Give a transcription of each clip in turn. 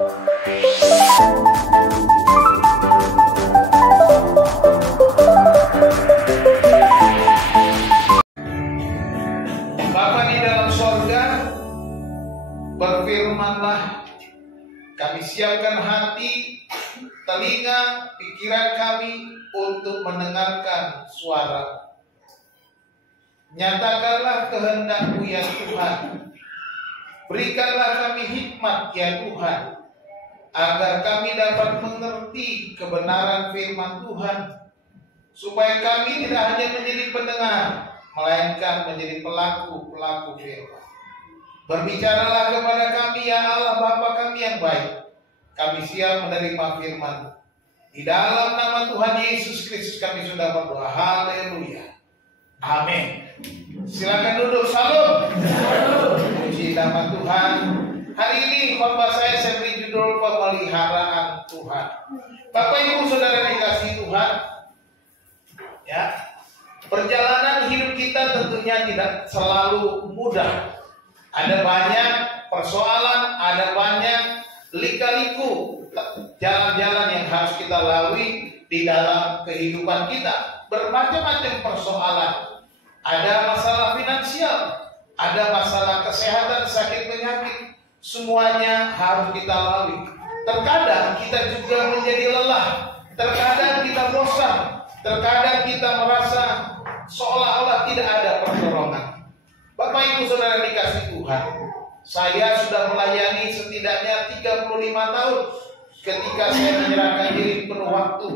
Bapa di dalam sorga, berfirmanlah, kami siapkan hati, telinga, pikiran kami untuk mendengarkan suara. Nyatakanlah kehendak-Mu ya Tuhan. Berikanlah kami hikmat ya Tuhan, agar kami dapat mengerti kebenaran firman Tuhan, supaya kami tidak hanya menjadi pendengar, melainkan menjadi pelaku-pelaku firman. Berbicaralah kepada kami ya Allah Bapa kami yang baik. Kami siap menerima firman. Di dalam nama Tuhan Yesus Kristus kami sudah berdoa. Haleluya. Amin. Silakan duduk. Salam. Puji nama Tuhan. Hari ini khotbah saya beri judul pemeliharaan Tuhan. Bapak Ibu Saudara dikasihi Tuhan, ya, perjalanan hidup kita tentunya tidak selalu mudah. Ada banyak persoalan, ada banyak lika-liku jalan-jalan yang harus kita lalui di dalam kehidupan kita. Bermacam-macam persoalan. Ada masalah finansial, ada masalah kesehatan, sakit penyakit. Semuanya harus kita lalui. Terkadang kita juga menjadi lelah, terkadang kita bosan, terkadang kita merasa seolah-olah tidak ada pertolongan. Bapak Ibu Saudara dikasih Tuhan, saya sudah melayani setidaknya 35 tahun ketika saya menyerahkan diri penuh waktu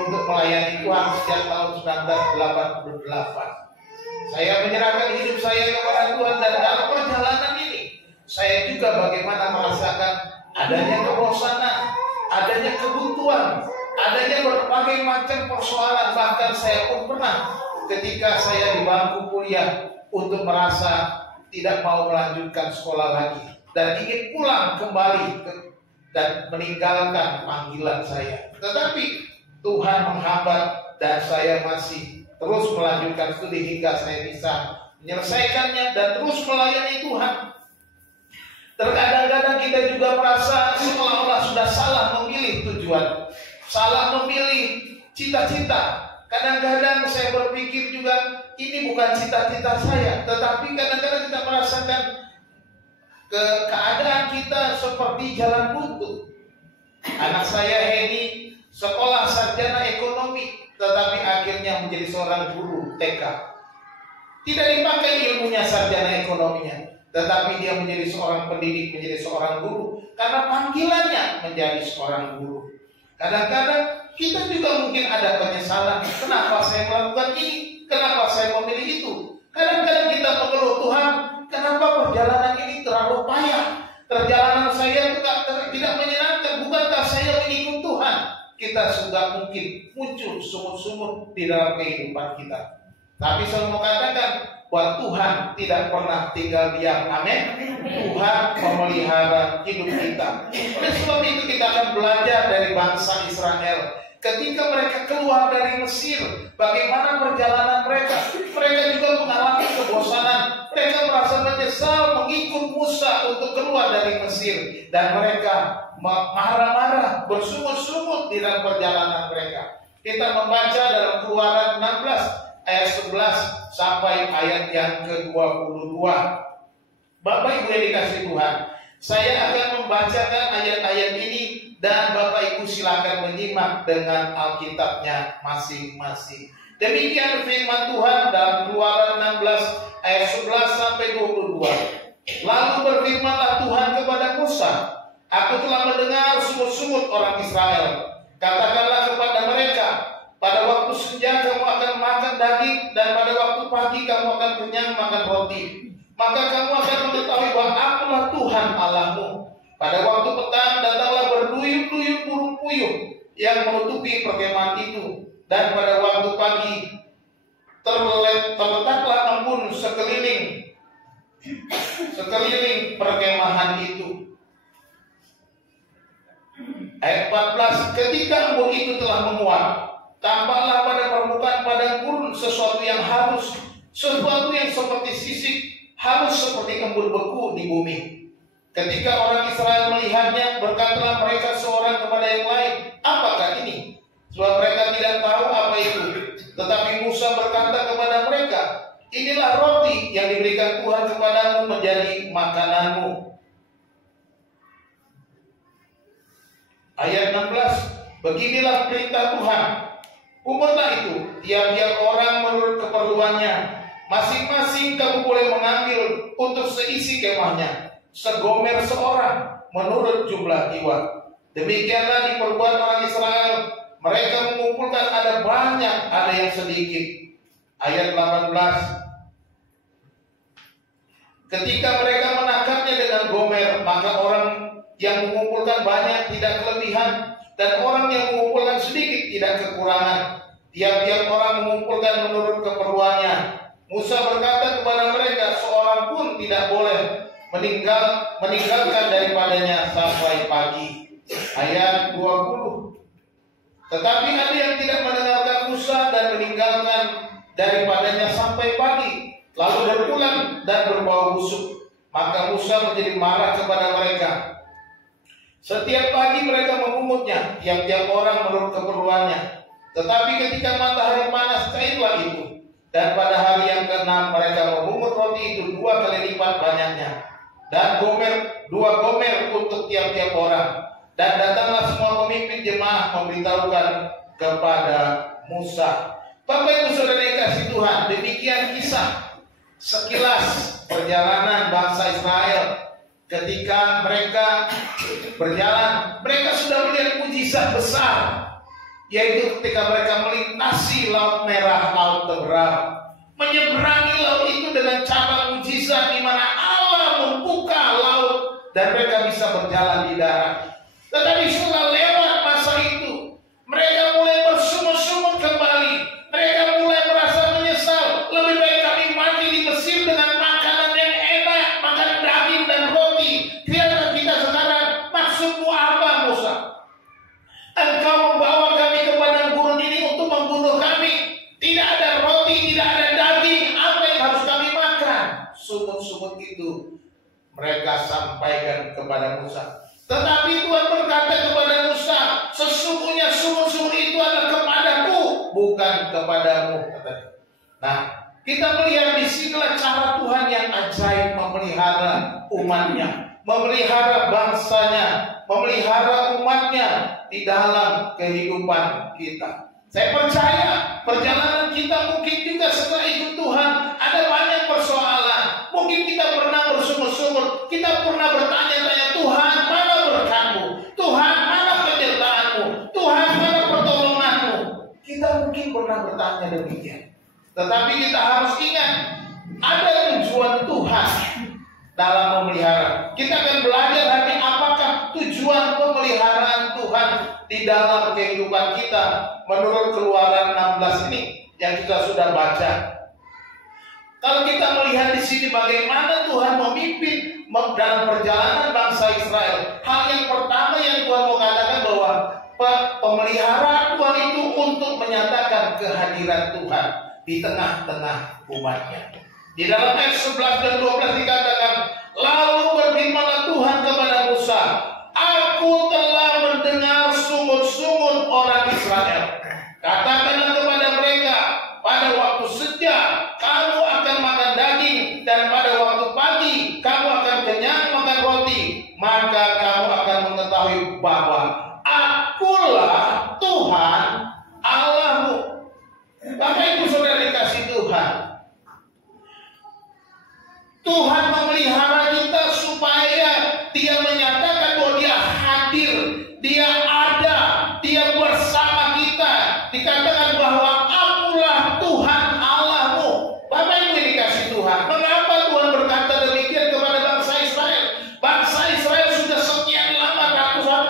untuk melayani Tuhan sejak tahun 1988. Saya menyerahkan hidup saya kepada Tuhan, dan dalam perjalanan ini saya juga bagaimana merasakan adanya kebosanan, adanya kebutuhan, adanya berbagai macam persoalan. Bahkan saya pun pernah ketika saya di bangku kuliah untuk merasa tidak mau melanjutkan sekolah lagi dan ingin pulang kembali dan meninggalkan panggilan saya. Tetapi Tuhan menghambat dan saya masih terus melanjutkan studi hingga saya bisa menyelesaikannya dan terus melayani Tuhan. Terkadang-kadang kita juga merasa seolah-olah sudah salah memilih tujuan, salah memilih cita-cita. Kadang-kadang saya berpikir juga ini bukan cita-cita saya, tetapi kadang-kadang kita merasakan keadaan kita seperti jalan buntu. Anak saya Heni sekolah sarjana ekonomi, tetapi akhirnya menjadi seorang guru TK. Tidak dipakai ilmunya sarjana ekonominya, tetapi dia menjadi seorang pendidik, menjadi seorang guru, karena panggilannya menjadi seorang guru. Kadang-kadang kita juga mungkin ada penyesalan, kenapa saya melakukan ini, kenapa saya memilih itu. Kadang-kadang kita mengeluh, Tuhan, kenapa perjalanan ini terlalu payah, perjalanan saya tidak menyenangkan, bukankah saya mengikut Tuhan. Kita sudah mungkin muncul sumut-sumut di dalam kehidupan kita. Tapi saya mau katakan bahwa Tuhan tidak pernah tinggal diam. Amin. Tuhan memelihara hidup kita. Oleh sebab itu kita akan belajar dari bangsa Israel. Ketika mereka keluar dari Mesir, bagaimana perjalanan mereka? Mereka juga mengalami kebosanan. Mereka merasa menyesal mengikut Musa untuk keluar dari Mesir. Dan mereka marah-marah, bersungut-sungut di dalam perjalanan mereka. Kita membaca dalam Keluaran 16 ayat 11 sampai ayat yang ke-22. Bapak Ibu yang dikasih Tuhan, saya akan membacakan ayat-ayat ini dan Bapak Ibu silakan menyimak dengan Alkitabnya masing-masing. Demikian firman Tuhan dalam Keluaran 16 ayat 11 sampai 22. Lalu berfirmanlah Tuhan kepada Musa, aku telah mendengar sungut-sungut orang Israel. Katakanlah kepada mereka, pada waktu senja kamu akan makan daging, dan pada waktu pagi kamu akan kenyang makan roti. Maka kamu akan mengetahui bahwa akulah Tuhan Allahmu. Pada waktu petang datanglah berduyun-duyun burung puyuh yang menutupi perkemahan itu. Dan pada waktu pagi terletaklah embun sekeliling perkemahan itu. Ayat 14, ketika embun itu telah menguap, tampaklah pada permukaan padang gurun sesuatu yang halus, sesuatu yang seperti sisik, halus seperti embun beku di bumi. Ketika orang Israel melihatnya, berkatalah mereka seorang kepada yang lain, apakah ini? Sebab mereka tidak tahu apa itu. Tetapi Musa berkata kepada mereka, inilah roti yang diberikan Tuhan kepadamu menjadi makananmu. Ayat 16, beginilah perintah Tuhan. Umurlah itu tiap-tiap orang menurut keperluannya. Masing-masing kamu boleh mengambil untuk seisi kemahnya, segomer seorang menurut jumlah jiwa. Demikianlah diperbuat orang Israel. Mereka mengumpulkan, ada banyak, ada yang sedikit. Ayat 18, ketika mereka menangkapnya dengan gomer, maka orang yang mengumpulkan banyak tidak kelebihan, dan orang yang mengumpulkan sedikit tidak kekurangan. Tiap-tiap orang mengumpulkan menurut keperluannya. Musa berkata kepada mereka, seorang pun tidak boleh meninggalkan daripadanya sampai pagi. Ayat 20, tetapi ada yang tidak mendengarkan Musa dan meninggalkan daripadanya sampai pagi, lalu berpulang dan berbau busuk. Maka Musa menjadi marah kepada mereka. Setiap pagi mereka memungutnya, tiap-tiap orang menurut keperluannya. Tetapi ketika matahari panas, cairlah itu. Dan pada hari yang ke-6 mereka memungut roti itu 2 kali lipat banyaknya, dan 2 gomer untuk tiap-tiap orang. Dan datanglah semua pemimpin jemaah memberitahukan kepada Musa. Bapak Ibu Saudara yang kasih Tuhan, demikian kisah sekilas perjalanan bangsa Israel. Ketika mereka berjalan, mereka sudah melihat mujizat besar, yaitu ketika mereka melintasi Laut Merah, Laut Teberau, menyeberangi laut itu dengan cara mujizat di mana Allah membuka laut dan mereka bisa berjalan di darat. Tetapi setelah lewat masa itu, mereka mulai bersungut-sungut kembali. Mereka mulai merasa menyesal. Lebih baik kami mati di Mesir dengan makanan yang enak, makan daging dan roti. Lihatlah kita sekarang, maksudmu apa, Musa? Engkau membawa kami ke padang gurun ini untuk membunuh kami. Tidak ada roti, tidak ada daging. Apa yang harus kami makan? Sungut-sungut itu mereka sampaikan kepada Musa. Tetapi Tuhan berkata kepada Musa, sesungguhnya sungut-sungut itu adalah kepadaku, bukan kepadamu. Nah, kita melihat di sinilah cara Tuhan yang ajaib memelihara umatnya, memelihara bangsanya, memelihara umatnya di dalam kehidupan kita. Saya percaya perjalanan kita mungkin juga setelah ikut Tuhan ada banyak persoalan. Mungkin kita pernah bersungut-sungut, kita pernah bertanya-tanya, Tuhan mana berkat-Mu? Tuhan mana penyertaan-Mu? Tuhan mana pertolongan-Mu? Kita mungkin pernah bertanya demikian. Tetapi kita harus ingat, ada tujuan Tuhan dalam memelihara. Kita akan belajar hari ini apakah tujuan pemeliharaan Tuhan di dalam kehidupan kita menurut Keluaran 16 ini yang kita sudah baca. Kalau kita melihat di sini bagaimana Tuhan memimpin dalam perjalanan bangsa Israel, hal yang pertama yang Tuhan mau katakan bahwa pemeliharaan Tuhan itu untuk menyatakan kehadiran Tuhan di tengah-tengah umatnya. Di dalam ayat 11 dan 12 dikatakan, lalu berfirmanlah Tuhan kepada Musa, aku telah mendengar sungut-sungut orang Israel. Katakanlah kepada mereka, pada waktu senja kamu akan makan daging, dan pada waktu pagi kamu akan kenyang makan roti. Maka kamu akan mengetahui bahwa akulah Tuhan Allahmu. Bapak Ibu Saudara dikasih Tuhan, Tuhan memelihara kita supaya Dia menyatakan bahwa Dia hadir, Dia ada, Dia bersama kita. Dikatakan bahwa akulah Tuhan Allahmu. Bapak Ibu dikasih Tuhan, mengapa Tuhan berkata demikian kepada bangsa Israel? Bangsa Israel sudah sekian lama, ratusan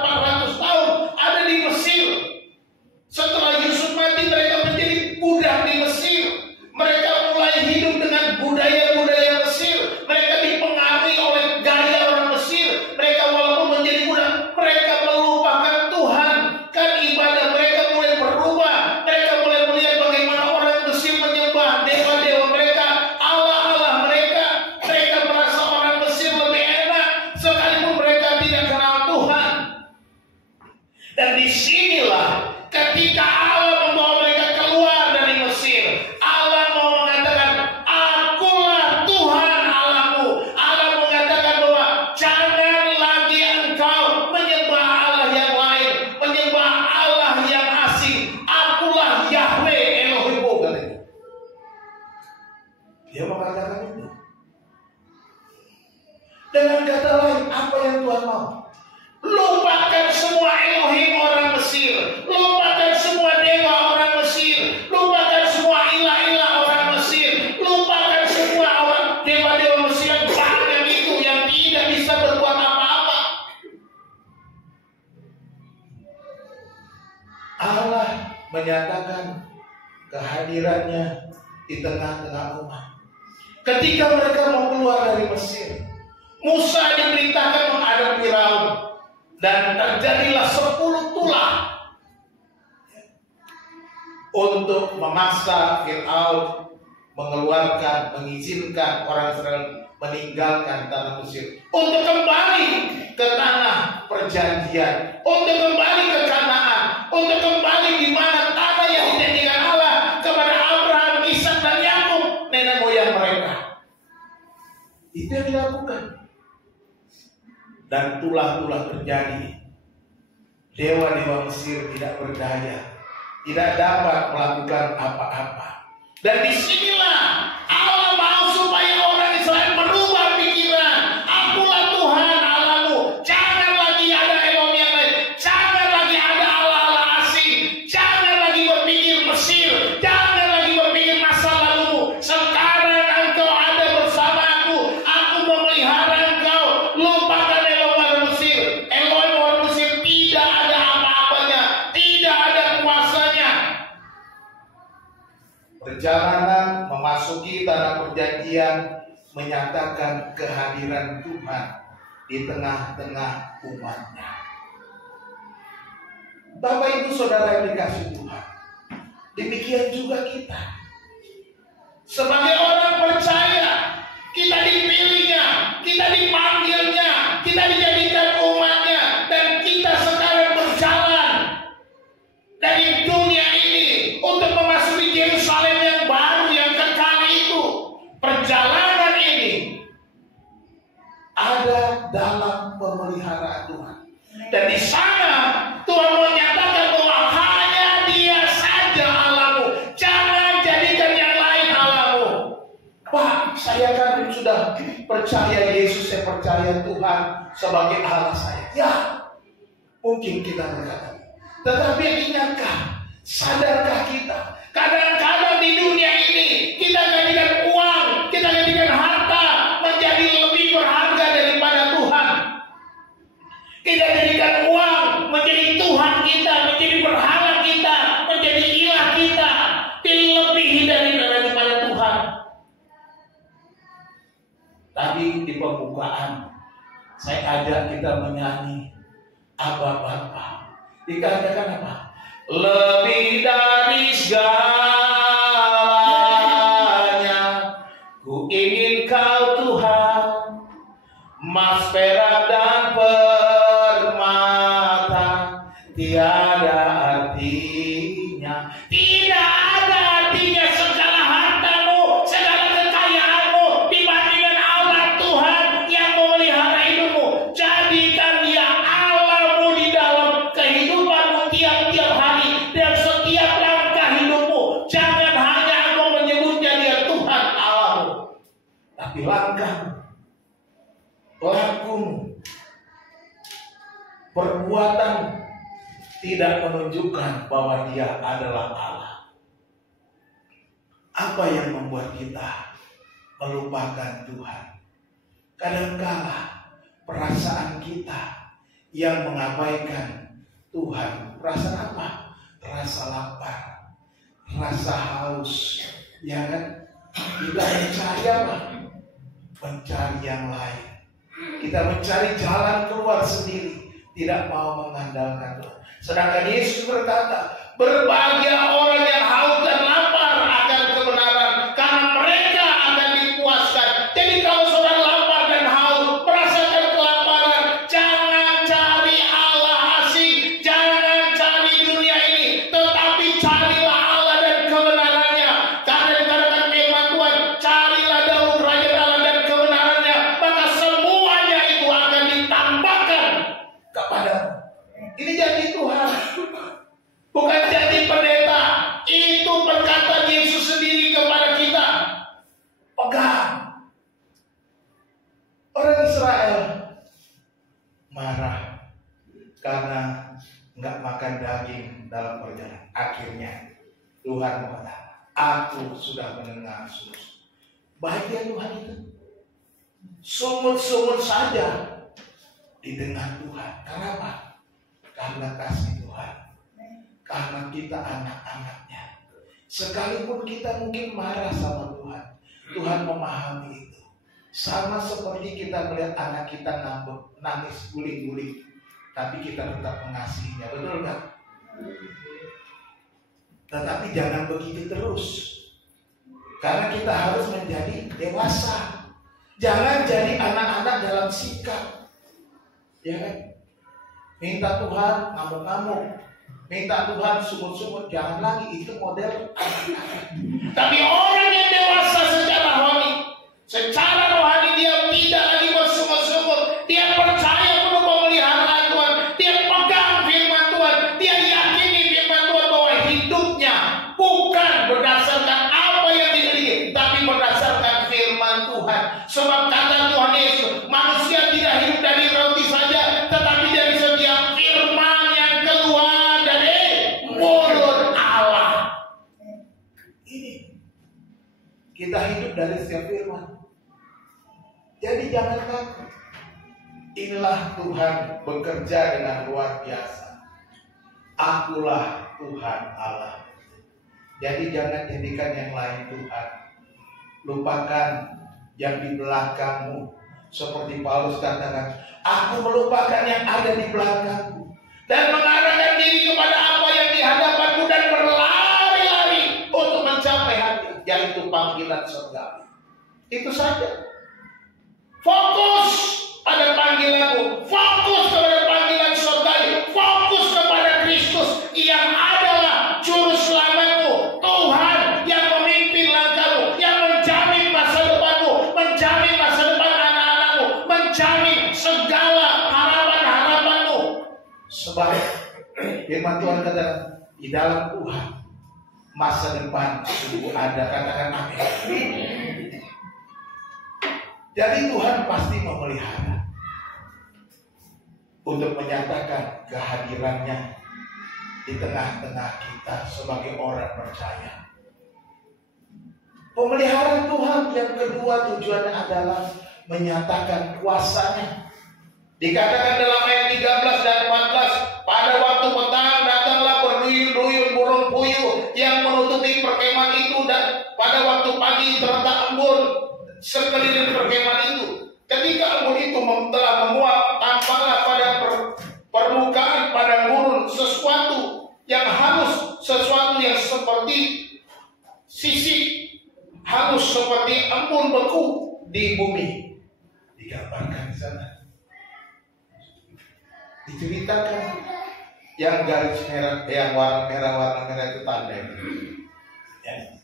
Dan disinilah ketika Allah membawa mereka keluar dari Mesir, Allah mau mengatakan, akulah Tuhan Allahmu. Allah mengatakan bahwa jangan lagi engkau menyembah Allah yang lain, menyembah Allah yang asing. Akulah Yahweh Elohimmu, katanya. Dia mengatakan itu. Dengan kata lain, apa yang Tuhan mau? Lupakan semua Elohim orang Mesir, lupakan semua dewa orang Mesir, lupakan semua ilah-ilah orang Mesir, lupakan semua orang dewa-dewa Mesir yang banyak itu yang tidak bisa berbuat apa-apa. Allah menyatakan kehadirannya di tengah-tengah umat. Ketika mereka mau keluar dari Mesir, Musa diperintahkan menghadap Firaun. Dan terjadilah 10 tulah untuk memaksa Firaun mengizinkan orang Israel meninggalkan tanah Mesir untuk kembali ke tanah perjanjian, untuk kembali ke Kanaan, untuk kembali di mana tanah yang dijanjikan Allah kepada Abraham, Ishak dan Yakub, nenek moyang mereka. Itu yang dilakukan. Dan tulah-tulah terjadi. Dewa-dewa Mesir tidak berdaya, tidak dapat melakukan apa-apa. Dan disinilah Allah mau supaya orang Israel merubah pikiran. Akulah Tuhan Allahmu. Jangan lagi ada Elohim yang lain. Jangan lagi ada Allah-Allah asing. Jangan lagi berpikir Mesir. Jangan lagi berpikir masa lalumu. Sekarang engkau ada bersama aku. Aku memelihara engkau. Lupakan perjalanan memasuki tanah perjanjian menyatakan kehadiran Tuhan di tengah-tengah umatnya. Bapak Ibu Saudara yang dikasihi Tuhan, demikian juga kita. Sebagai orang percaya, kita dipilihnya, kita dipanggilnya, kita dijadikan umatnya, dan kita sekarang berjalan dari dunia ini untuk memasuki Yerusalem yang baru, yang kekal itu. Perjalanan ini ada dalam pemeliharaan Tuhan. Dan di sana Tuhan menyatakan bahwa hanya Dia saja Allahmu. Jangan jadikan yang lain Allahmu. Pak, saya kan sudah percaya Yesus, saya percaya Tuhan sebagai Allah saya. Ya, mungkin kita berkata. Tetapi ingatkah, sadarkah kita, kadang-kadang di dunia ini kita jadikan uang, kita jadikan harta menjadi lebih berharga daripada Tuhan. Kita jadikan uang menjadi Tuhan kita, menjadi berhala kita, menjadi ilah kita, dilebihi daripada Tuhan. Tadi di pembukaan saya ajak kita menyanyi Abba Bapa. Dikatakan apa? Lebih dari segalanya, ku ingin Kau Tuhan, emas, perak dan permata, tiada artinya, tidak ada artinya segala hartamu, segala kekayaanmu dibandingkan Allah Tuhan yang memelihara hidupmu. Jadikan Dia Allahmu di dalam kehidupanmu tiap-tiap hari dan setiap langkah hidupmu. Jangan hanya engkau menyebutnya Dia Tuhan Allahmu, tapi langkahmu, lakumu, perbuatan tidak menunjukkan bahwa Dia adalah Allah. Apa yang membuat kita melupakan Tuhan? Kadangkala perasaan kita yang mengabaikan Tuhan. Perasaan apa? Rasa lapar, rasa haus, ya kan? Kita mencari apa? Mencari yang lain. Kita mencari jalan keluar sendiri, tidak mau mengandalkan Tuhan. Sedangkan Yesus berkata, berbahagia orang yang haus dan lapar akan kebenaran, karena mereka akan dipuaskan. Jadi kalau saudara lapar dan haus, merasakan kelaparan, jangan cari Allah asing, jangan marah karena nggak makan daging dalam perjalanan. Akhirnya Tuhan mengatakan, aku sudah mendengar sungguh. Bahagia Tuhan itu. Sumut-sumut saja didengar Tuhan. Kenapa? Karena kasih Tuhan. Karena kita anak-anaknya. Sekalipun kita mungkin marah sama Tuhan, Tuhan memahami itu. Sama seperti kita melihat anak kita ngambek, nangis guling-guling, tapi kita tetap mengasihinya. Betul nggak? Tetapi jangan begitu terus. Karena kita harus menjadi dewasa. Jangan jadi anak-anak dalam sikap. Ya kan? Minta Tuhan ngamuk-ngamuk, minta Tuhan sumut-sumut, jangan lagi. Itu model anak-anak. Tapi orang yang dewasa secara rohani dia tidak lagi bersumut-sumut. Dia percaya penuh pemeliharaan Tuhan. Dia pegang firman Tuhan. Dia yakini firman Tuhan bahwa hidupnya bukan berdasarkan apa yang dimiliki, tapi berdasarkan firman Tuhan. Sebab kata Tuhan Yesus, manusia tidak hidup dari roti saja, tetapi dari setiap firman yang keluar dari mulut Allah. Ini kita hidup dari setiap firman. Jadi jangan takut. Inilah Tuhan bekerja dengan luar biasa. Akulah Tuhan Allah. Jadi jangan jadikan yang lain Tuhan. Lupakan yang di belakangmu. Seperti Paulus katakan, aku melupakan yang ada di belakangku dan mengarahkan diri kepada apa yang di hadapanku dan berlari-lari untuk mencapai hati, yaitu panggilan surgawi. Itu saja. Fokus pada panggilanmu, fokus kepada panggilan surgawi, fokus kepada Kristus yang adalah juru selamatmu, Tuhan yang memimpin langkahmu, yang menjamin masa depanmu, menjamin masa depan anak-anakmu, menjamin segala harapan-harapanmu. Sebab firman Tuhan katakan, di dalam Tuhan masa depan sungguh ada. Katakan amin. Jadi Tuhan pasti memelihara untuk menyatakan kehadirannya di tengah-tengah kita sebagai orang percaya. Pemeliharaan Tuhan yang kedua tujuannya adalah menyatakan kuasanya. Dikatakan dalam ayat 13 dan 14, pada waktu petang datanglah berduyun-duyun burung puyuh yang menutupi perkemahan itu, dan pada waktu pagi terletak embun sekeliling perkemahan itu. Ketika embun itu telah menguap, tampaklah pada permukaan padang gurun sesuatu yang halus, sesuatu yang seperti sisik halus, seperti embun beku di bumi. Digambarkan di sana, diceritakan yang garis merah, yang warna merah itu tanda itu. Ya.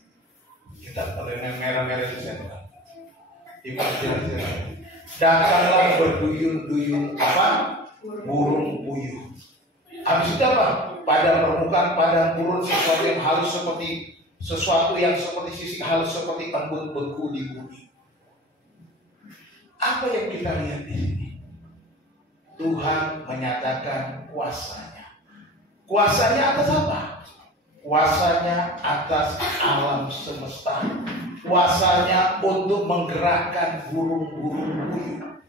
Kita dengan merah-merah di sana. Datanglah berduyun-duyun burung puyuh. Habis itu apa? Pada permukaan padang gurun sesuatu yang halus seperti sisik halus seperti embun beku di bumi. Apa yang kita lihat di sini? Tuhan menyatakan kuasanya. Kuasanya atas apa? Kuasanya atas alam semesta. Kuasanya untuk menggerakkan burung-burung puyuh.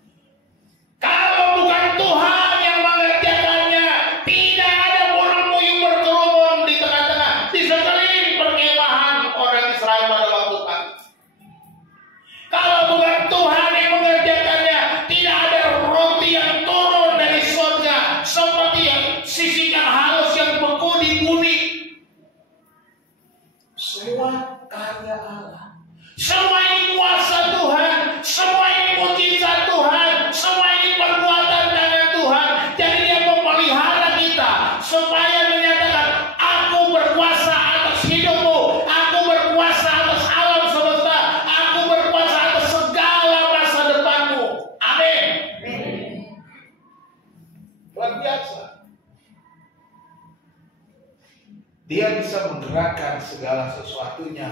Kalau bukan Tuhan yang mengerjakannya, tidak ada burung puyuh berkerumun di tengah-tengah, di sekeliling perkemahan orang Israel pada waktu pagi. Kalau bukan Tuhan yang mengerjakannya, tidak ada roti yang turun dari surga seperti yang sisik yang halus yang beku di bumi. Semua karya Allah. Semua ini kuasa Tuhan, semua ini mujizat Tuhan, semua ini perbuatan tangan Tuhan. Jadi dia memelihara kita supaya menyatakan, aku berkuasa atas hidupmu, aku berkuasa atas alam semesta, aku berkuasa atas segala masa depanmu. Amin. Luar biasa. Dia bisa menggerakkan segala sesuatunya,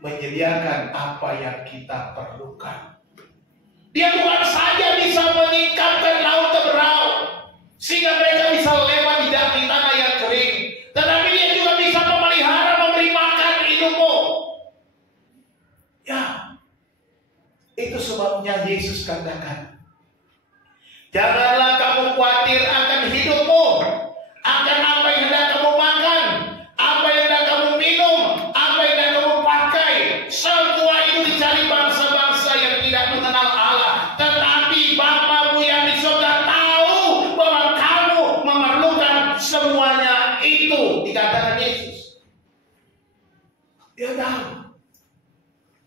menyediakan apa yang kita perlukan. Dia bukan saja bisa menyingkapkan laut teberau, dikatakan Yesus. Dia tahu.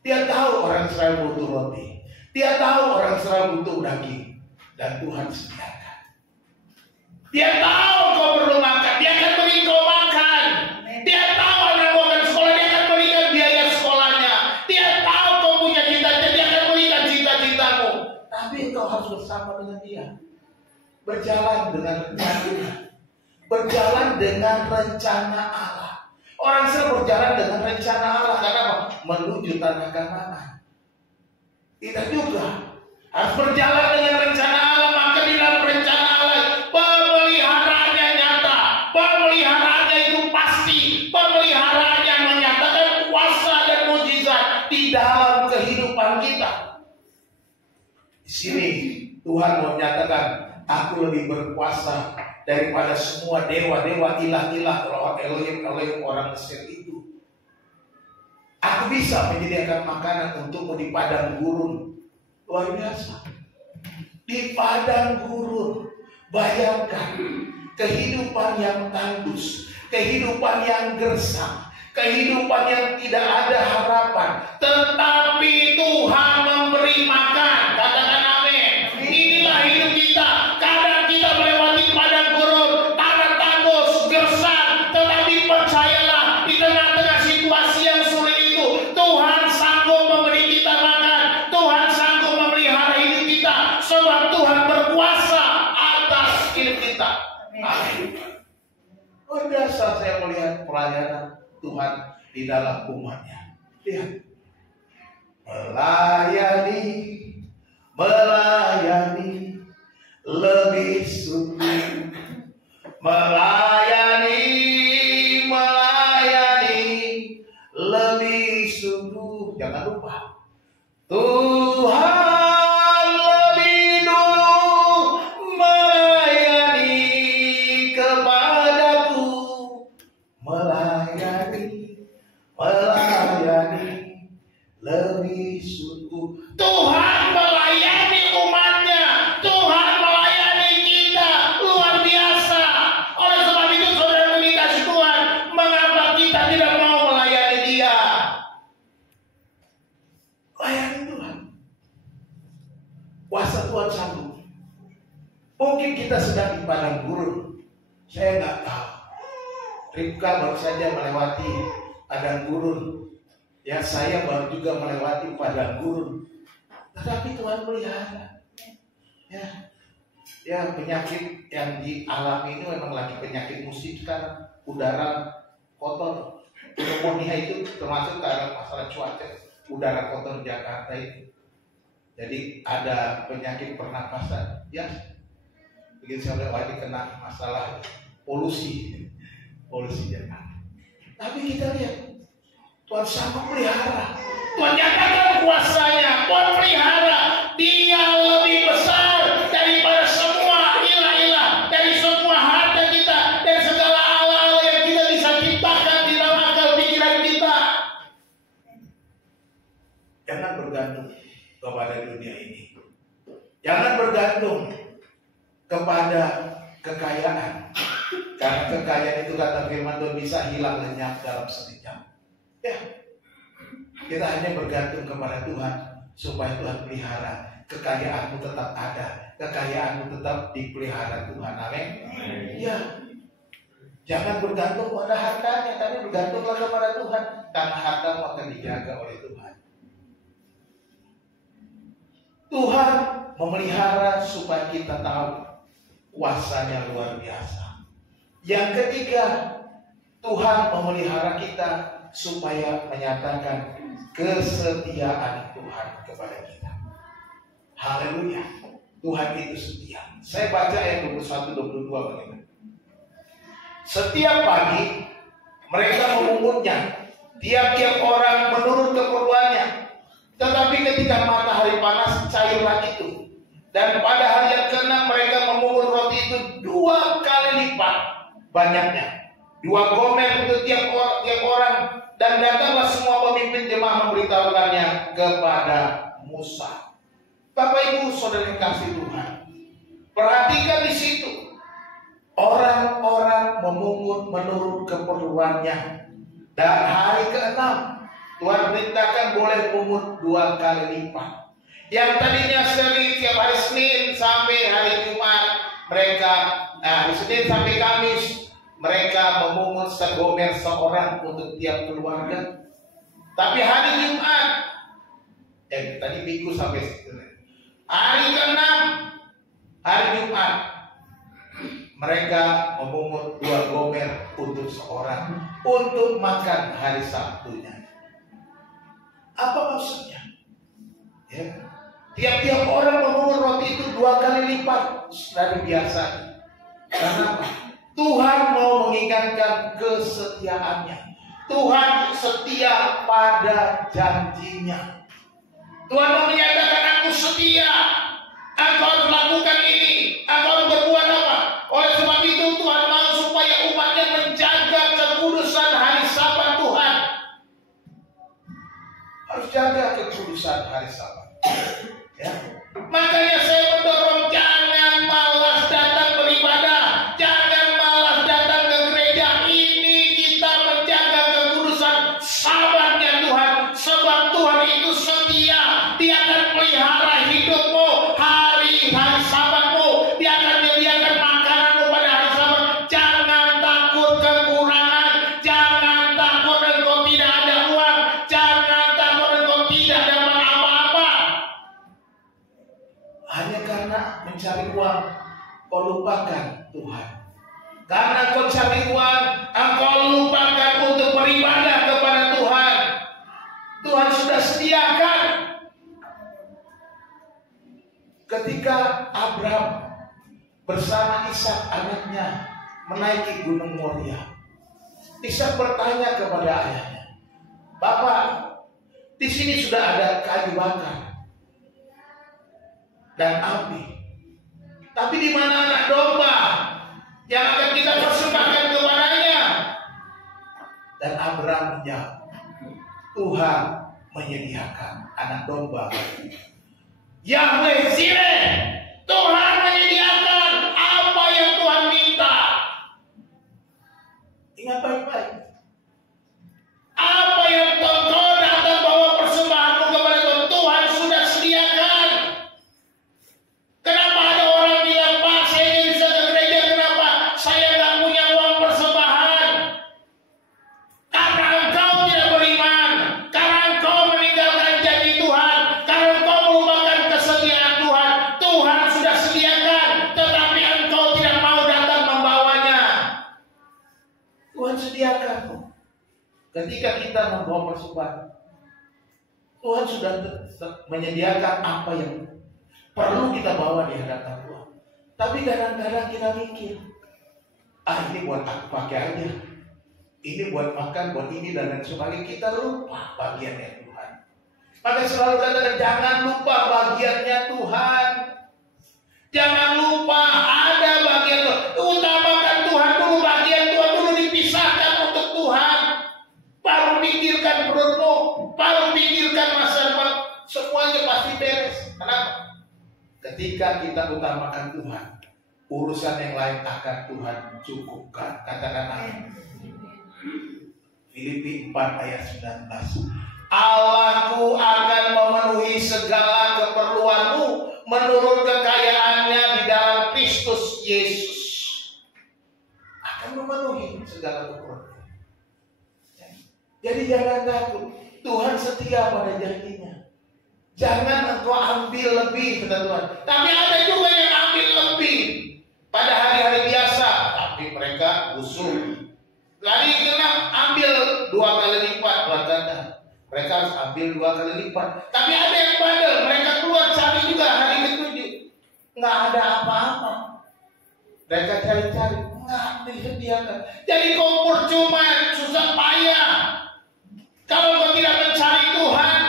Dia tahu orang Israel butuh roti. Dia tahu orang Israel butuh daging. Dan Tuhan sediakan. Dia tahu kau perlu makan. Dia akan beri kau makan. Dia tahu anakmu akan sekolah. Dia akan berikan biaya sekolahnya. Dia tahu kau punya cita-cita. Dia akan berikan cita-citamu. Tapi kau harus bersama dengan dia. Berjalan dengan rencananya. Berjalan dengan rencana Allah. Orang Israel berjalan dengan rencana Allah. Karena apa? Menuju tanah Kanaan. Kita juga harus berjalan dengan rencana Allah. Maka di dalam rencana Allah pemeliharaannya nyata. Pemeliharaannya itu pasti. Pemeliharaan yang menyatakan kuasa dan mujizat di dalam kehidupan kita. Di sini Tuhan mau menyatakan, aku lebih berkuasa daripada semua dewa-dewa, ilah-ilah, Elohim orang Mesir itu. Aku bisa menyediakan makanan untukmu di padang gurun. Luar biasa. Di padang gurun. Bayangkan kehidupan yang tandus, kehidupan yang gersang, kehidupan yang tidak ada harapan. Tetapi Tuhan memberi makan. Katakan amin. Inilah hidup kita. Kadang kita melewati padang gurun, tanah tandus, gersang. Tetapi percayalah, di tengah-tengah situasi yang sulit itu, Tuhan sanggup memberi kita makan. Tuhan sanggup memelihara hidup kita. Sebab Tuhan berkuasa atas hidup kita. Amin. Luar biasa saya melihat pelayanan Tuhan di dalam umatnya. Lihat. Melayani lebih sungguh. Melayani lebih sungguh. Jangan lupa, Tuhan lebih dulu melayani kepadaku. Melayani lebih sungguh. Tuhan melayani umatnya. Tuhan melayani kita. Luar biasa. Oleh sebab itu saudara mengasihi Tuhan, mengapa kita tidak mau melayani Dia? Layani Tuhan. Kuasa Tuhan sanggup. Mungkin kita sedang di padang gurun. Saya nggak tahu. Ribka baru saja melewati padang gurun. Ya, saya baru juga melewati padang gurun. Tetapi Tuhan melihara. Ya, penyakit yang dialami ini memang lagi penyakit musim sekarang. Udara kotor. Pneumonia itu termasuk karena masalah cuaca. Udara kotor Jakarta itu. Jadi ada penyakit pernapasan. Ya, begitu saya lewati kena masalah polusi Jakarta. Tapi kita lihat, Tuhan sanggup pelihara. Tuhan nyatakan kuasanya. Tuhan pelihara. Dia lebih besar daripada semua ilah-ilah, dari semua harta kita, dan segala Allah yang kita bisa ciptakan di dalam akal pikiran kita. Jangan bergantung kepada dunia ini. Jangan bergantung kepada kekayaan. Karena kekayaan itu, kata firman Tuhan, bisa hilang lenyap dalam sekejap. Ya, kita hanya bergantung kepada Tuhan supaya Tuhan pelihara. Kekayaanmu tetap ada, kekayaanmu tetap dipelihara Tuhan. Amin. Ya, jangan bergantung pada hartanya, tapi bergantunglah kepada Tuhan, karena hartamu akan dijaga oleh Tuhan. Tuhan memelihara supaya kita tahu kuasanya luar biasa. Yang ketiga, Tuhan memelihara kita supaya menyatakan kesetiaan Tuhan kepada kita. Haleluya. Tuhan itu setia. Saya baca ayat 21-22 bagaimana. Setiap pagi mereka memungutnya, tiap-tiap orang menurut keperluannya. Tetapi ketika matahari panas, cairlah itu. Dan pada hari yang ke-6 mereka memungut roti itu 2 kali lipat banyaknya. 2 gomer untuk tiap orang. Dan datanglah semua pemimpin jemaah memberitahukannya kepada Musa. Bapak Ibu saudara yang kasih Tuhan, perhatikan di situ. Orang-orang memungut menurut keperluannya. Dan hari ke-6 Tuhan perintahkan boleh pungut 2 kali lipat. Yang tadinya sering tiap hari Senin sampai hari Jumat mereka, hari Senin sampai Kamis mereka memungut segomer seorang untuk tiap keluarga. Tapi hari Jumat, tadi Minggu sampai Senin, hari ke-6 hari Jumat mereka memungut 2 gomer untuk seorang untuk makan hari Sabtunya. Apa maksudnya? Ya. Tiap-tiap orang memungut roti itu 2 kali lipat dari biasa. Kenapa? Tuhan mau mengingatkan kesetiaannya. Tuhan setia pada janjinya. Tuhan mau menyatakan, aku setia. Engkau harus lakukan ini. Engkau harus berbuat apa? Oleh sebab itu Tuhan mau supaya umatnya menjaga kekudusan hari Sabat Tuhan. Harus jaga kekudusan hari Sabat. Ya. Makanya saya mendorong, jangan malas datang beribadah, jangan malas datang ke gereja. Ini kita menjaga kekudusan Sabatnya Tuhan, sebab Tuhan itu setia. Dia akan pelihara hidupmu hari-hari Sabatmu. Dia akan menyediakan makananmu pada hari Sabat. Jangan takut kekurangan, jangan takut engkau tidak ada uang, jangan takut engkau tidak dapat apa-apa. Hanya karena mencari uang, kau lupakan Tuhan. Karena kau cari uang, engkau lupakan untuk beribadah kepada Tuhan. Tuhan sudah sediakan. Ketika Abraham bersama Ishak anaknya menaiki Gunung Moria, Ishak bertanya kepada ayahnya, "Bapak, di sini sudah ada kayu bakar dan api. Tapi di mana anak domba yang akan kita persembahkan kepadanya?" Dan Abraham menjawab, "Tuhan menyediakan anak domba." Yahweh Jireh, Tuhan menyediakan apa yang Tuhan minta. Ingat baik-baik. Apa yang kau datang bawa persembahanmu kepada Tuhan, Tuhan sudah sediakan. Kenapa ada orang bilang, "Pak, saya ingin bisa ke gereja, kenapa saya nggak punya uang persembahan?" Karena engkau tidak beriman, karena engkau meninggalkan janji Tuhan, karena engkau melupakan kesetiaan Tuhan. Tuhan sudah sediakan, tetapi engkau tidak mau datang membawanya. Tuhan sediakan. Ketika kita membawa persembahan, Tuhan sudah menyediakan apa yang perlu kita bawa di hadapan Tuhan. Tapi kadang-kadang kita mikir, ini buat aku pakai aja, ini buat makan, buat ini dan lain sebagainya. Kita lupa bagiannya Tuhan. Maka selalu katakan, jangan lupa bagiannya Tuhan. Jangan lupa ada bagian Tuhan. Utamakan Tuhan dulu, bagian Tuhan dulu dipisahkan untuk Tuhan. Baru pikirkan perutmu, baru pikirkan masa depan, semuanya pasti beres. Kenapa? Ketika kita utamakan Tuhan, urusan yang lain akan Tuhan cukupkan. Katakan amin. Filipi 4 ayat 19. Allahku akan memenuhi segala keperluanmu menurut kekayaannya di dalam Kristus Yesus. Akan memenuhi segala keperluan. Jadi jangan takut. Tuhan setia pada janjinya. Jangan engkau ambil lebih, kata Tuhan. Tapi ada juga yang ambil lebih pada hari-hari biasa, tapi mereka busuk. Lalu kena ambil 2 kali lipat, berkata. Mereka harus ambil 2 kali lipat. Tapi ada yang bandel, mereka keluar cari juga hari ke-7. Nggak ada apa-apa. Mereka cari-cari, nggak disediakan. Jadi kau percuma, susah payah. Kalau kau tidak mencari Tuhan,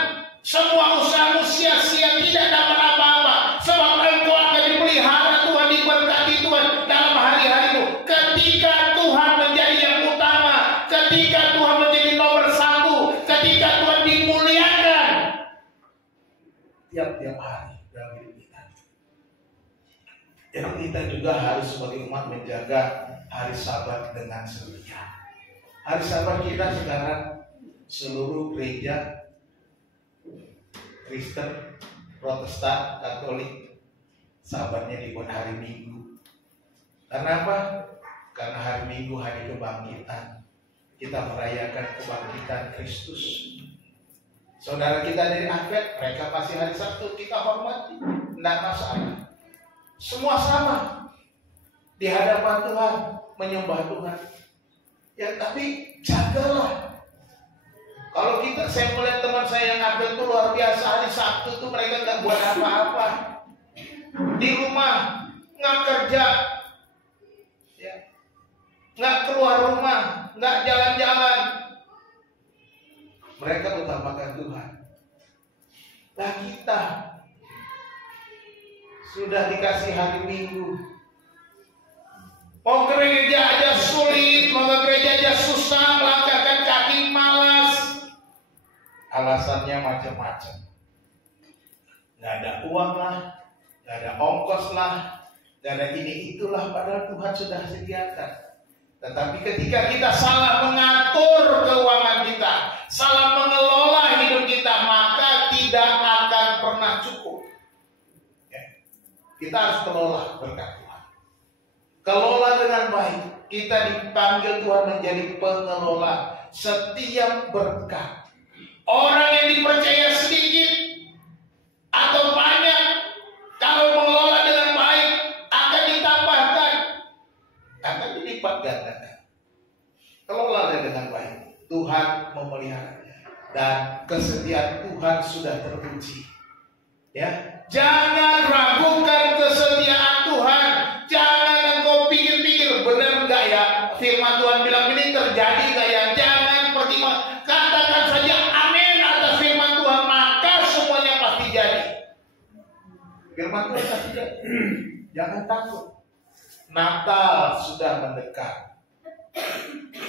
semua usahamu sia-sia, tidak dapat apa-apa. Sebab engkau akan dipelihara Tuhan, diberkati Tuhan dalam hari-harimu. Ketika Tuhan menjadi yang utama, ketika Tuhan menjadi nomor 1, ketika Tuhan dimuliakan tiap-tiap hari dalam hidup kita. Jadi kita juga harus sebagai umat menjaga hari Sabat dengan setia. Hari Sabat kita sekarang seluruh gereja Kristen, Protestan, Katolik, Sabatnya dibuat hari Minggu. Karena apa? Karena hari Minggu hari kebangkitan. Kita merayakan kebangkitan Kristus. Saudara kita dari Advent, mereka pasti hari Sabtu, kita hormati, tidak masalah. Semua sama di hadapan Tuhan, menyembah Tuhan. Ya tapi jagalah. Kalau saya melihat teman saya yang Advent itu luar biasa, hari Sabtu tuh mereka nggak buat apa-apa. Di rumah, nggak kerja, ya, nggak keluar rumah, nggak jalan-jalan. Mereka utamakan Tuhan. Nah kita sudah dikasih hari Minggu, mau gereja aja sulit, mau ke gereja aja susah, melangkahkan kaki malas. Alasannya macam-macam. Gak ada uang lah, gak ada ongkos lah, gak ada ini itulah, padahal Tuhan sudah sediakan. Tetapi ketika kita salah mengatur keuangan kita, salah mengelola hidup kita, maka tidak akan pernah cukup. Ya. Kita harus kelola berkat Tuhan. Kelola dengan baik. Kita dipanggil Tuhan menjadi pengelola setiap berkat. Orang yang dipercaya sedikit atau banyak, kalau mengelola dengan baik, akan ditambahkan, akan dilipat gandakan. Kelola dengan baik, Tuhan memeliharanya, dan kesetiaan Tuhan sudah teruji. Ya, jangan ragukan kesetiaan Tuhan. Jangan engkau pikir-pikir benar enggak ya firman Tuhan bilang ini terjadi enggak ya. Jangan pertimbang, katakan saja amin atas firman Tuhan, maka semuanya pasti jadi. Firman Tuhan pasti jadi. Jangan takut. Natal sudah mendekat.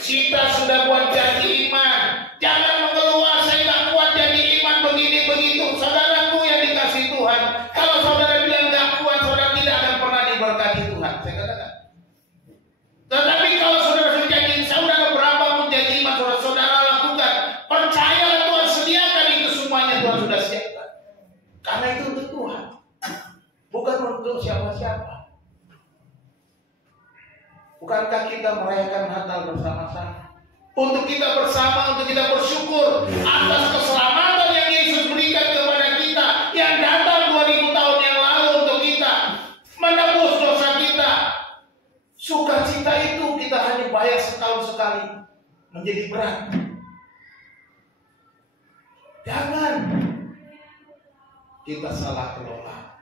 Kita sudah buat janji iman. Jangan mengeluh, saya nggak kuat janji iman begini begitu. Saudaraku yang dikasih Tuhan, kalau saudara bilang nggak kuat, saudara tidak akan pernah diberkati Tuhan. Saya katakan. Tetapi kalau saudara sudah janji, saudara berapa pun janji iman saudara lakukan, percayalah Tuhan sediakan itu semuanya. Tuhan sudah siapkan. Karena itu untuk Tuhan, bukan untuk siapa-siapa. Bukankah kita merayakan Natal bersama-sama? Untuk kita bersama, untuk kita bersyukur atas keselamatan yang Yesus berikan kepada kita, yang datang 2000 tahun yang lalu untuk kita, menebus dosa kita. Sukacita itu kita hanya bayar setahun sekali, menjadi berat. Jangan kita salah kelola.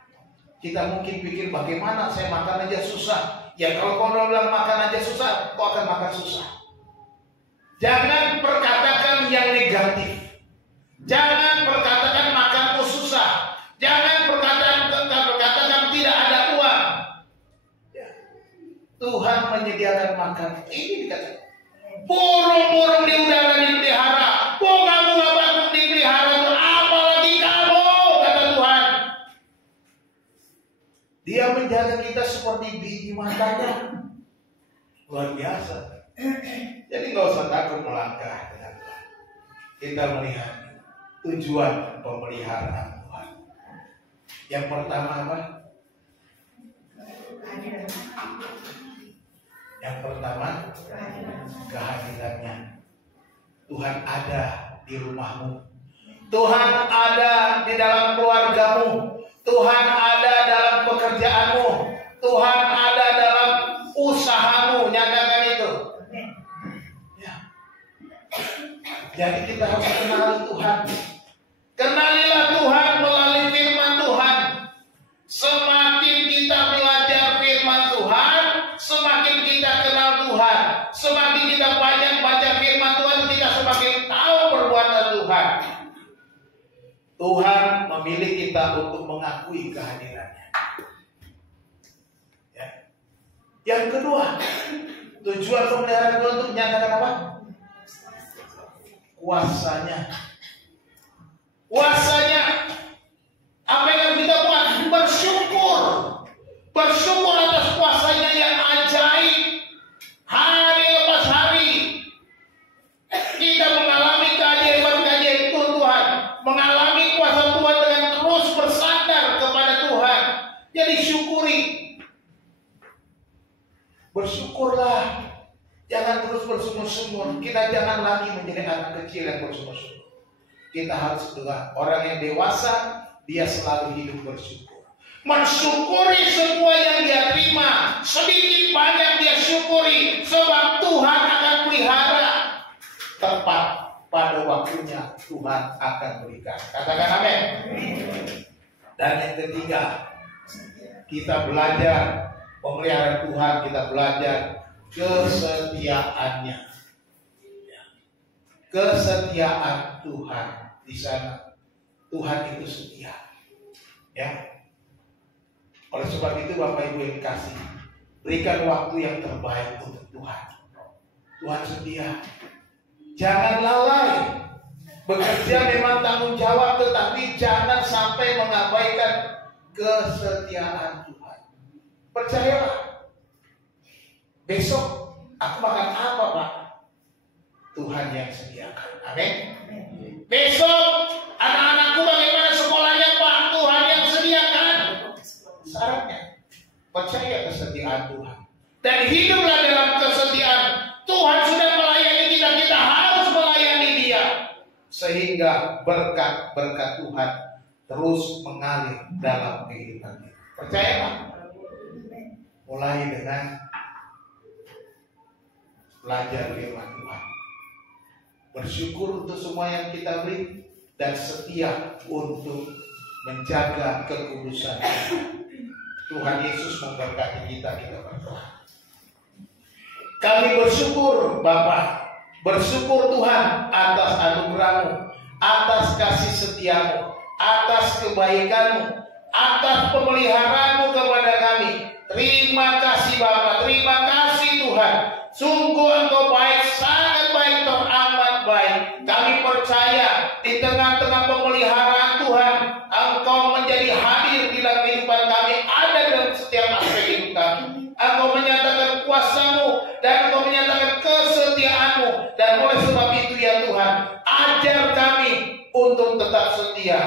Kita mungkin pikir bagaimana saya makan aja susah. Ya kalau kau bilang makan aja susah, kau akan makan susah. Jangan perkatakan yang negatif. Jangan perkatakan makanmu susah. Jangan perkatakan tidak ada uang. Ya. Tuhan menyediakan makan. Ini dikatakan. Burung-burung di udara dipelihara. Bunga-bunga bagus dipelihara. Apalagi kamu, kata Tuhan. Dia menjaga kita seperti biji matanya. Luar biasa. Jadi nggak usah takut melangkah dengan Tuhan. Kita melihat tujuan pemeliharaan Tuhan. Yang pertama apa? Yang pertama kehadirannya. Tuhan ada di rumahmu. Tuhan ada di dalam keluargamu. Tuhan ada dalam pekerjaanmu. Tuhan ada dalam usahamu. Nyatakan itu. Ya. Jadi kita harus kenal Tuhan. Kenalilah Tuhan melalui firman Tuhan. Semakin kita belajar firman Tuhan, semakin kita kenal Tuhan. Semakin kita banyak baca firman Tuhan, kita semakin tahu perbuatan Tuhan. Tuhan memilih kita untuk mengakui kehadirannya. Ya. Yang kedua, tujuan pemeliharaan Tuhan untuk menyatakan apa? Kuasanya. Kuasanya. Apa yang harus kita buat? Bersyukur. Bersyukur atas kuasanya yang ajaib. Bersyukurlah. Jangan terus bersumur-sumur. Kita jangan lagi menjadi anak kecil yang bersumur-sumur. Kita harus adalah orang yang dewasa. Dia selalu hidup bersyukur. Mensyukuri semua yang dia terima. Sedikit banyak dia syukuri. Sebab Tuhan akan pelihara. Tepat pada waktunya Tuhan akan berikan. Katakan amin. Dan yang ketiga, kita belajar pemeliharaan Tuhan, kita belajar kesetiaannya. Kesetiaan Tuhan di sana. Tuhan itu setia. Ya. Oleh sebab itu Bapak Ibu yang kasih, berikan waktu yang terbaik untuk Tuhan. Tuhan setia. Jangan lalai. Bekerja memang tanggung jawab, tetapi jangan sampai mengabaikan kesetiaan Tuhan. Percayalah. Besok aku makan apa, Pak? Tuhan yang sediakan. Amin. Besok anak-anakku bagaimana sekolahnya, Pak? Tuhan yang sediakan. Syaratnya percaya kesetiaan Tuhan dan hiduplah dalam kesetiaan. Tuhan sudah melayani kita, kita harus melayani Dia sehingga berkat-berkat Tuhan terus mengalir dalam kehidupan kita. Percaya Pak? Mulai dengan belajar firman Tuhan, bersyukur untuk semua yang kita beri, dan setia untuk menjaga kekudusan. Tuhan Yesus memberkati kita berdoa. Kami bersyukur Bapa, bersyukur Tuhan atas anugerah-Mu, atas kasih setiamu, atas kebaikan-Mu, atas pemeliharaan-Mu kepada kami. Terima kasih Bapa, terima kasih Tuhan. Sungguh Engkau baik, sangat baik, teramat baik. Kami percaya di tengah-tengah pemeliharaan Tuhan, Engkau menjadi hadir di dalam kehidupan kami, ada dalam setiap aspek hidup kami. Engkau menyatakan kuasa-Mu dan Engkau menyatakan kesetiaan-Mu. Dan oleh sebab itu ya Tuhan, ajar kami untuk tetap setia.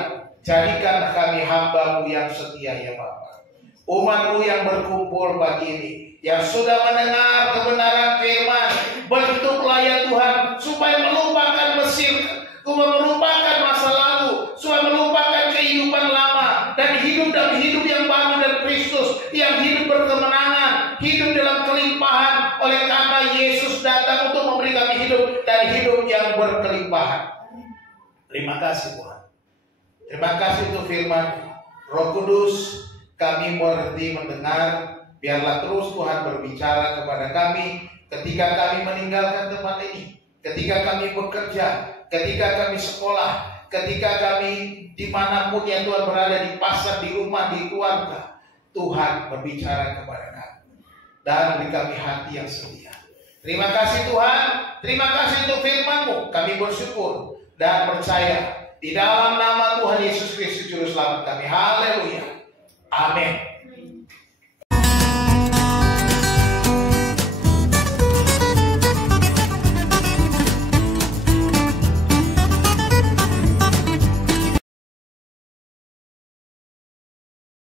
Jadikan kami hamba-Mu yang setia ya Bapa. Umat-Mu yang berkumpul pagi ini, yang sudah mendengar kebenaran firman, bentuklah ya Tuhan, supaya melupakan Mesir, melupakan masa lalu, supaya melupakan kehidupan lama, dan hidup dalam hidup yang baru dan Kristus, yang hidup berkemenangan, hidup dalam kelimpahan, oleh karena Yesus datang untuk memberi kami hidup, dan hidup yang berkelimpahan. Terima kasih Tuhan. Terima kasih untuk firman Roh Kudus. Kami mengerti mendengar. Biarlah terus Tuhan berbicara kepada kami ketika kami meninggalkan tempat ini, ketika kami bekerja, ketika kami sekolah, ketika kami dimanapun ya Tuhan berada, di pasar, di rumah, di keluarga. Tuhan berbicara kepada kami dan beri kami hati yang setia. Terima kasih Tuhan, terima kasih untuk firman-Mu. Kami bersyukur dan percaya di dalam nama Tuhan Yesus Kristus Juru Selamat kami. Haleluya. Amin.